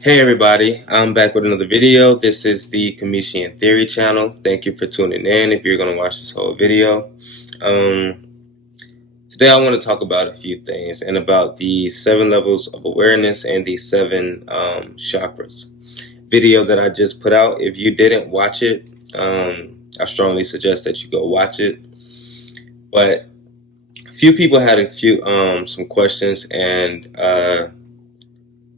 Hey everybody, I'm back with another video. This is the Comedian Theory channel. Thank you for tuning in if you're going to watch this whole video. Today I want to talk about a few things and about the 7 levels of awareness and the 7 chakras. Video that I just put out. If you didn't watch it, I strongly suggest that you go watch it. But a few people had some questions, and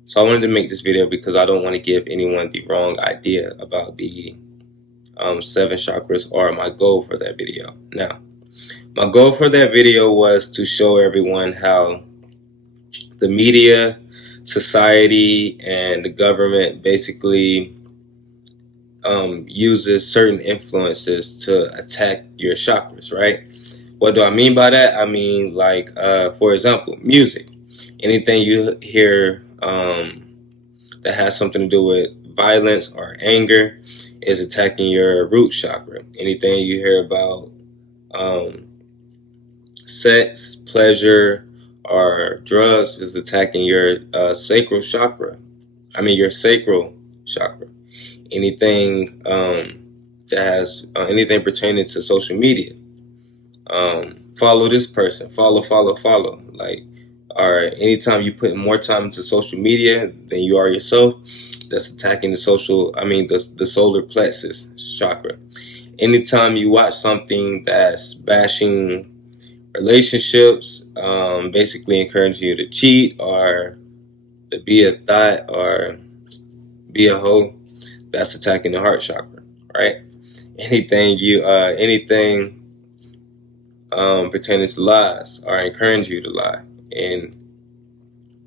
so I wanted to make this video because I don't want to give anyone the wrong idea about the 7 chakras or my goal for that video. Now, my goal for that video was to show everyone how the media, society, and the government basically uses certain influences to attack your chakras, right? What do I mean by that? I mean, like, for example, music. Anything you hear that has something to do with violence or anger is attacking your root chakra. Anything you hear about sex, pleasure, or drugs is attacking your sacral chakra. Your sacral chakra. Anything that has anything pertaining to social media. Follow this person. Follow. Like, or anytime you put more time into social media than you are yourself, that's attacking the solar plexus chakra. Anytime you watch something that's bashing relationships, basically encouraging you to cheat or to be a thot or be a hoe, that's attacking the heart chakra, right? Anything pertaining to lies or encouraging you to lie and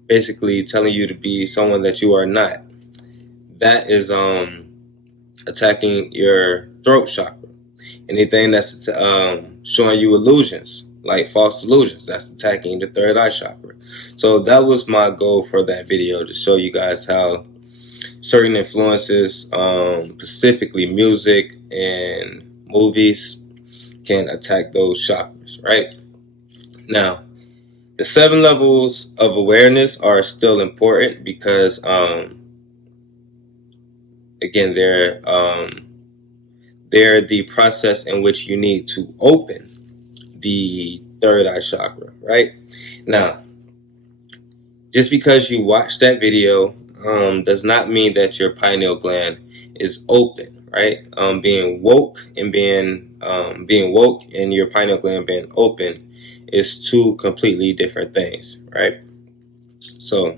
basically telling you to be someone that you are not, that is attacking your throat chakra. Anything that's showing you illusions, like false illusions, that's attacking the third eye chakra. So that was my goal for that video, to show you guys how certain influences, specifically music and movies, can attack those chakras, right? Now, the 7 levels of awareness are still important because, again, they're the process in which you need to open the third eye chakra, right? Now, just because you watch that video does not mean that your pineal gland is open, right? Being woke and your pineal gland being open is two completely different things, right? So,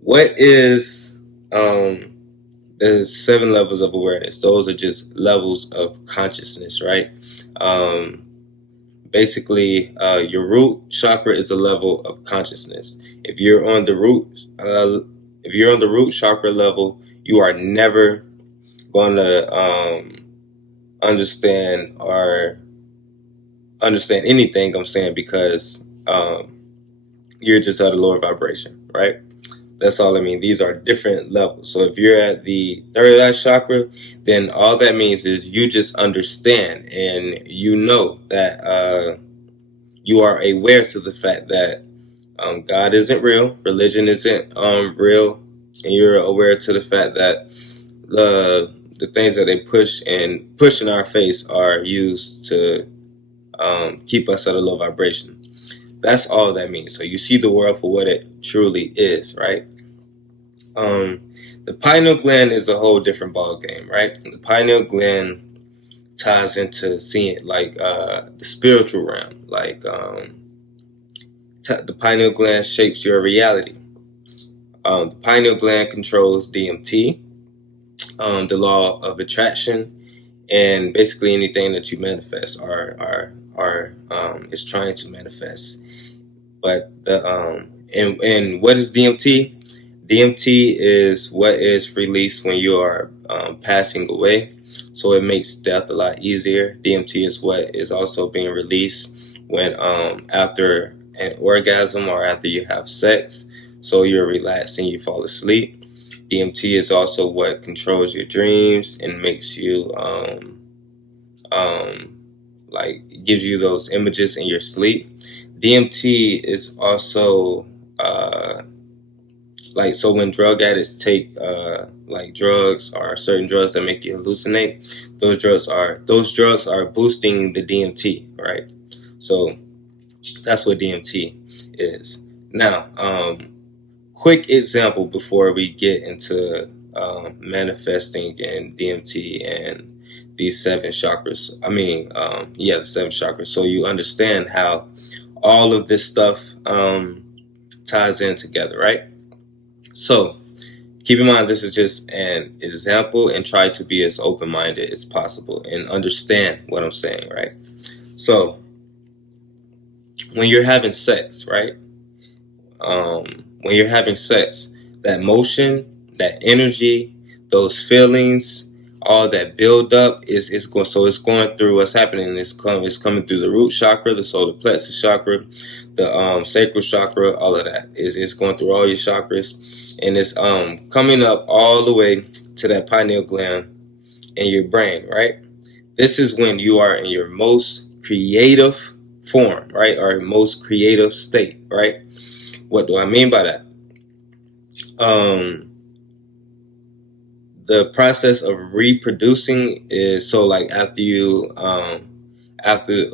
what is the 7 levels of awareness? Those are just levels of consciousness, right? Basically, your root chakra is a level of consciousness. If you're on the root chakra level, you are never going to understand anything I'm saying, because you're just at a lower vibration, right? That's all I mean. These are different levels. So if you're at the third eye chakra, then all that means is you just understand and you know that you are aware to the fact that God isn't real, religion isn't real, and you're aware to the fact that the things that they push in our face are used to keep us at a low vibration. That's all that means. So you see the world for what it truly is, right? The pineal gland is a whole different ball game, right? The pineal gland ties into seeing like the spiritual realm. Like the pineal gland shapes your reality. The pineal gland controls DMT, the law of attraction, and basically anything that you manifest or is trying to manifest. But and what is DMT? DMT is what is released when you are passing away, so it makes death a lot easier. DMT is what is also being released when after an orgasm or after you have sex, so you're relaxed and you fall asleep. DMT is also what controls your dreams and makes you like gives you those images in your sleep. DMT is also like, so when drug addicts take like drugs or certain drugs that make you hallucinate, those drugs are boosting the DMT, right? So that's what DMT is. Now, quick example before we get into manifesting and DMT and these seven chakras. The seven chakras. So you understand how all of this stuff ties in together, right? So keep in mind, this is just an example, and try to be as open-minded as possible and understand what I'm saying, right? So when you're having sex, right? When you're having sex, that motion, that energy, those feelings, all that build up is going. So it's going through what's happening. It's coming through the root chakra, the solar plexus chakra, the sacral chakra. All of that is going through all your chakras, and it's coming up all the way to that pineal gland in your brain. Right. This is when you are in your most creative form, right, or most creative state, right? What do I mean by that? The process of reproducing is, so like after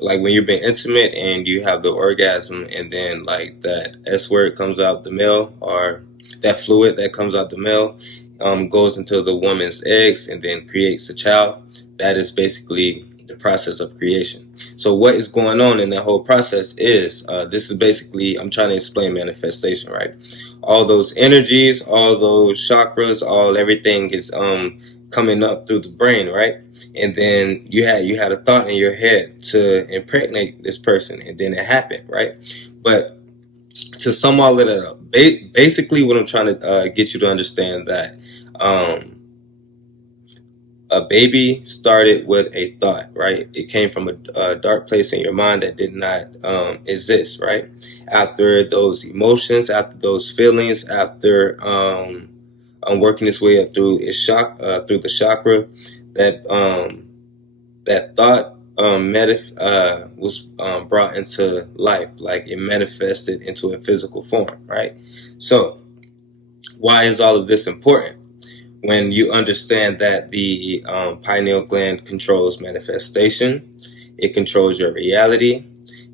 like when you're being intimate and you have the orgasm, and then like that S word comes out the male, or that fluid that comes out the male goes into the woman's eggs and then creates a child. That is basically the process of creation. So what is going on in that whole process is, this is basically, I'm trying to explain manifestation, right? All those energies, all those chakras, everything is coming up through the brain, right? And then you had a thought in your head to impregnate this person, and then it happened, right? But to sum all of that up, basically what I'm trying to get you to understand, that a baby started with a thought, right? It came from a dark place in your mind that did not exist, right? After those emotions, after those feelings, after working its way up through through the chakra, that thought was brought into life, like it manifested into a physical form, right? So why is all of this important? When you understand that the pineal gland controls manifestation, it controls your reality,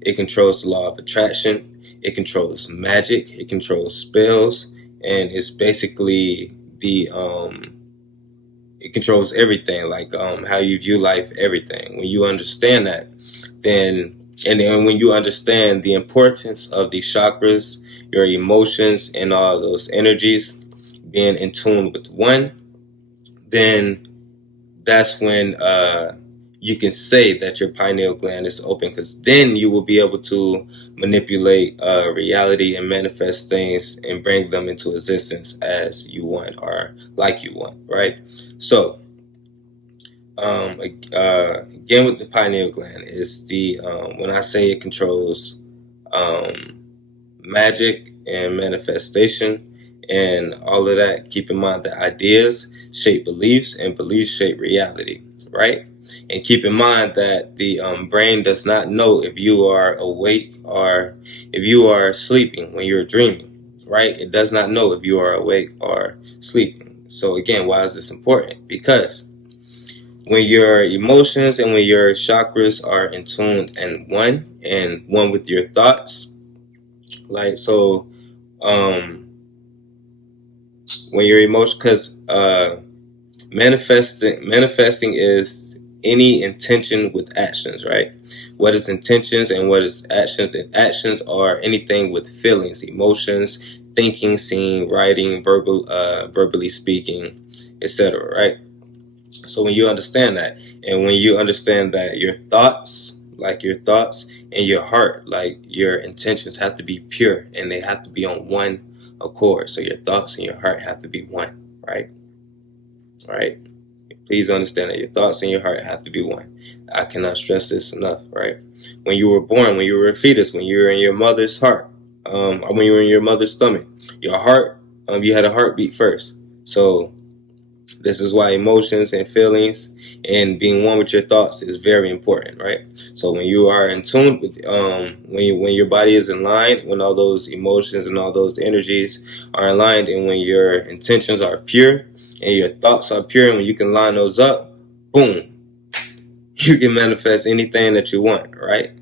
it controls the law of attraction, it controls magic, it controls spells, and it's basically it controls everything, like how you view life, everything. When you understand that, then when you understand the importance of these chakras, your emotions, and all those energies being in tune with one, then that's when you can say that your pineal gland is open, because then you will be able to manipulate reality and manifest things and bring them into existence as you want, or like you want, right? So again, with the pineal gland, is the when I say it controls magic and manifestation and all of that, keep in mind that ideas shape beliefs and beliefs shape reality, right? And keep in mind that the brain does not know if you are awake or if you are sleeping when you're dreaming, right? It does not know if you are awake or sleeping. So again, why is this important? Because when your emotions and when your chakras are in tune and one with your thoughts, like, so when your emotion, because manifesting is any intention with actions, right? What is intentions and what is actions? And actions are anything with feelings, emotions, thinking, seeing, writing, verbally speaking, etc., right? So when you understand that, and when you understand that your thoughts and your heart, like your intentions, have to be pure and they have to be on one accord. So your thoughts and your heart have to be one, right? Right? Please understand that your thoughts and your heart have to be one. I cannot stress this enough, right? When you were born, when you were a fetus, when you were in your mother's heart, or when you were in your mother's stomach, your heart, you had a heartbeat first. So This is why emotions and feelings and being one with your thoughts is very important, right? So when you are in tune with, when your body is in line, when all those emotions and all those energies are aligned, and when your intentions are pure and your thoughts are pure, and when you can line those up, boom, you can manifest anything that you want, right?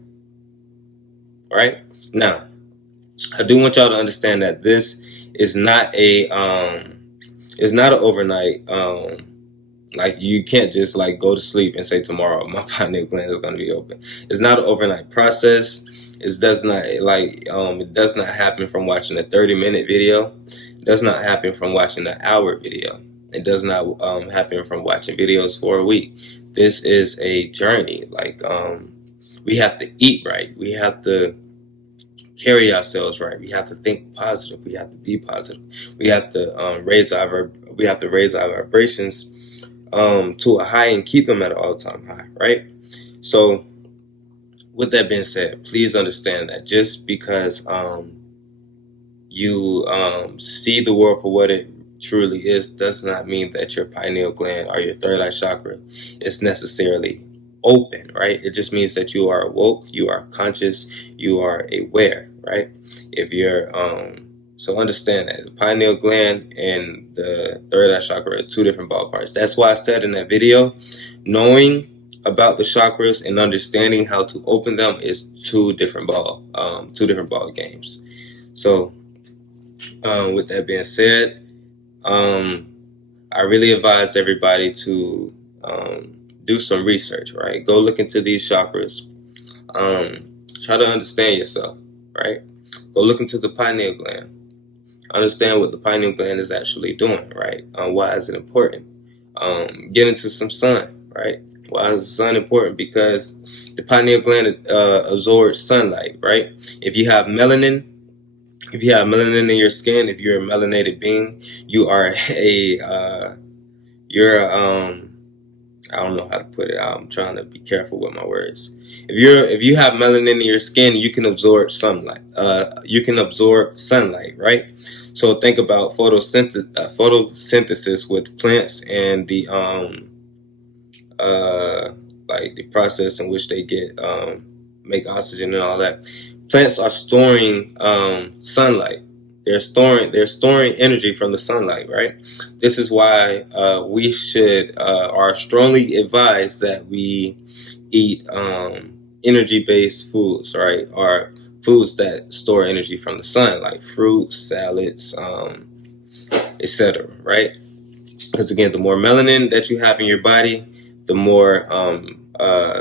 Right? Now, I do want y'all to understand that this is not it's not an overnight like you can't just like go to sleep and say tomorrow my pineal gland is going to be open. It's not an overnight process. It does not happen from watching a 30-minute video. It does not happen from watching an hour video. It does not happen from watching videos for a week. This is a journey. We have to eat right. We have to carry ourselves right. We have to think positive. We have to be positive. We have to raise our vibrations to a high and keep them at an all-time high, right? So with that being said, please understand that just because you see the world for what it truly is does not mean that your pineal gland or your third eye chakra is necessarily open, right? It just means that you are awoke, you are conscious, you are aware, right? If you're so understand that the pineal gland and the third eye chakra are two different ballparks. That's why I said in that video, knowing about the chakras and understanding how to open them is two different ball games. So with that being said, I really advise everybody to do some research, right? Go look into these chakras. Try to understand yourself, right? Go look into the pineal gland. Understand what the pineal gland is actually doing, right? Why is it important? Get into some sun, right? Why is the sun important? Because the pineal gland absorbs sunlight, right? If you have melanin in your skin, if you're a melanated being, you are I don't know how to put it. I'm trying to be careful with my words. If you have melanin in your skin, you can absorb sunlight. Right? So think about photosynthesis with plants and the like the process in which they get make oxygen and all that. Plants are storing sunlight. They're storing energy from the sunlight, right? This is why we should are strongly advised that we eat energy-based foods, right? Or foods that store energy from the sun, like fruits, salads, etc. Right? Because again, the more melanin that you have in your body, the more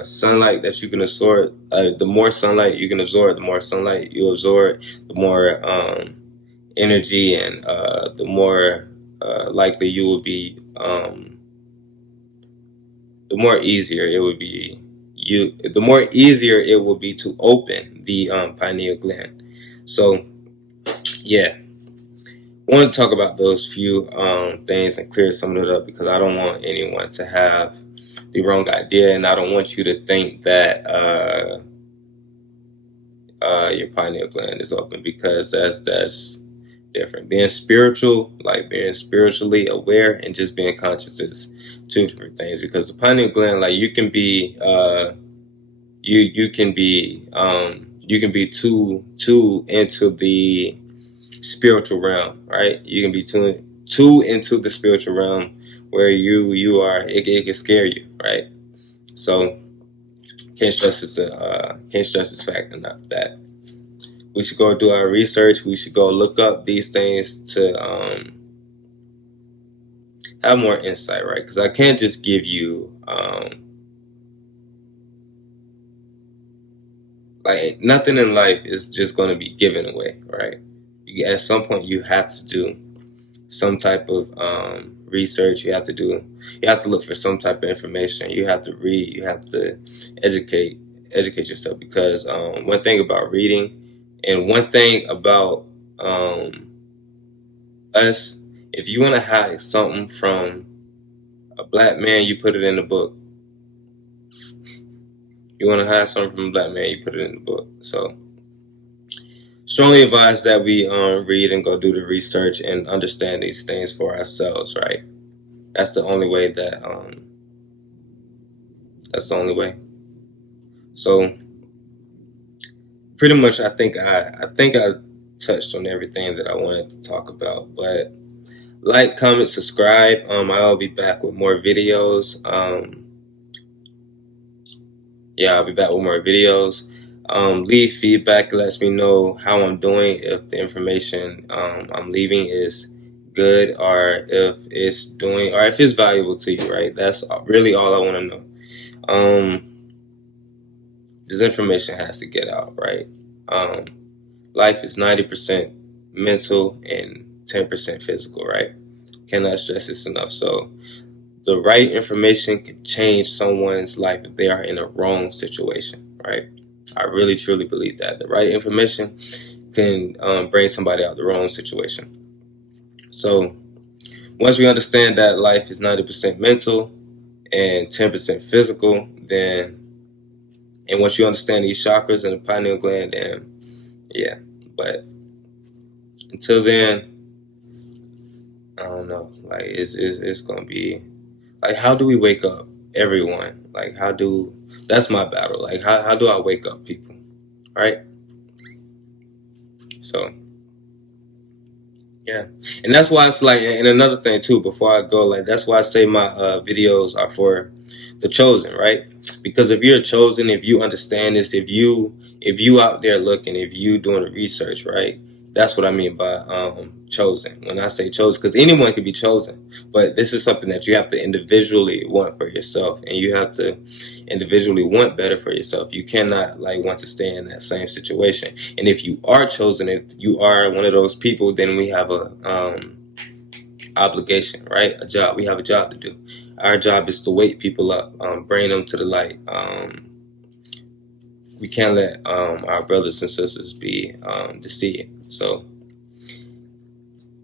sunlight that you can absorb. The more sunlight you can absorb, the more sunlight you absorb, the more energy and the more likely you will be, the more easier it will be to open the pineal gland. So yeah, I want to talk about those few things and clear some of it up, because I don't want anyone to have the wrong idea, and I don't want you to think that your pineal gland is open, because that's different. Being spiritually aware and just being conscious is two different things. Because the pineal gland, like you can be you can be too into the spiritual realm, right? You can be too into the spiritual realm where you are. It can scare you, right? So can't stress this fact enough that we should go do our research. We should go look up these things to have more insight, right? Because I can't just give you like nothing in life is just going to be given away, right? At some point you have to do some type of research. You have to look for some type of information. You have to read. You have to educate yourself, because one thing about reading, and one thing about us, if you want to hide something from a black man, you put it in the book. You want to hide something from a black man, you put it in the book. So strongly advise that we read and go do the research and understand these things for ourselves, right? That's the only way that that's the only way. So pretty much, I think I touched on everything that I wanted to talk about. But like, comment, subscribe. I'll be back with more videos. Yeah, I'll be back with more videos. Leave feedback. It lets me know how I'm doing, if the information I'm leaving is good, or if it's valuable to you, right? That's really all I want to know. This information has to get out, right? Life is 90% mental and 10% physical, right? Cannot stress this enough. So the right information can change someone's life if they are in a wrong situation, right? I really truly believe that the right information can bring somebody out of the wrong situation. So once we understand that life is 90% mental and 10% physical, then, and once you understand these chakras and the pineal gland, then yeah. But until then, I don't know. Like, it's gonna be like, how do we wake up everyone? Like, that's my battle. Like, how do I wake up people, right? So yeah, and that's why it's like, and another thing too, before I go, like, that's why I say my videos are for the chosen, right? Because if you're chosen, if you understand this, if you out there looking, if you doing the research, right? That's what I mean by chosen. When I say chosen, because anyone can be chosen, but this is something that you have to individually want for yourself, and you have to individually want better for yourself. You cannot like want to stay in that same situation. And if you are chosen, if you are one of those people, then we have a obligation, right? A job. We have a job to do. Our job is to wake people up, bring them to the light. We can't let our brothers and sisters be deceived. So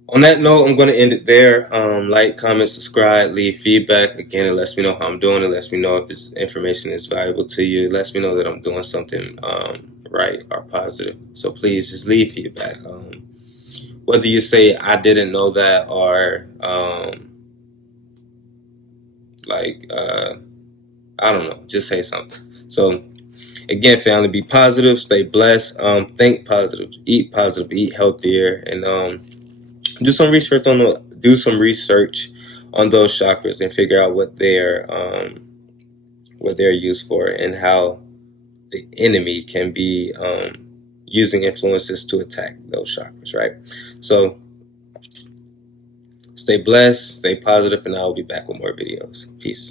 on that note, I'm going to end it there. Like, comment, subscribe, leave feedback. Again, it lets me know how I'm doing. It lets me know if this information is valuable to you. It lets me know that I'm doing something right or positive. So please just leave feedback. Whether you say I didn't know that, or I don't know, just say something. So again, family, be positive, stay blessed, think positive, eat healthier, and do some research on those chakras and figure out what they're used for, and how the enemy can be using influences to attack those chakras, right? So stay blessed, stay positive, and I will be back with more videos. Peace.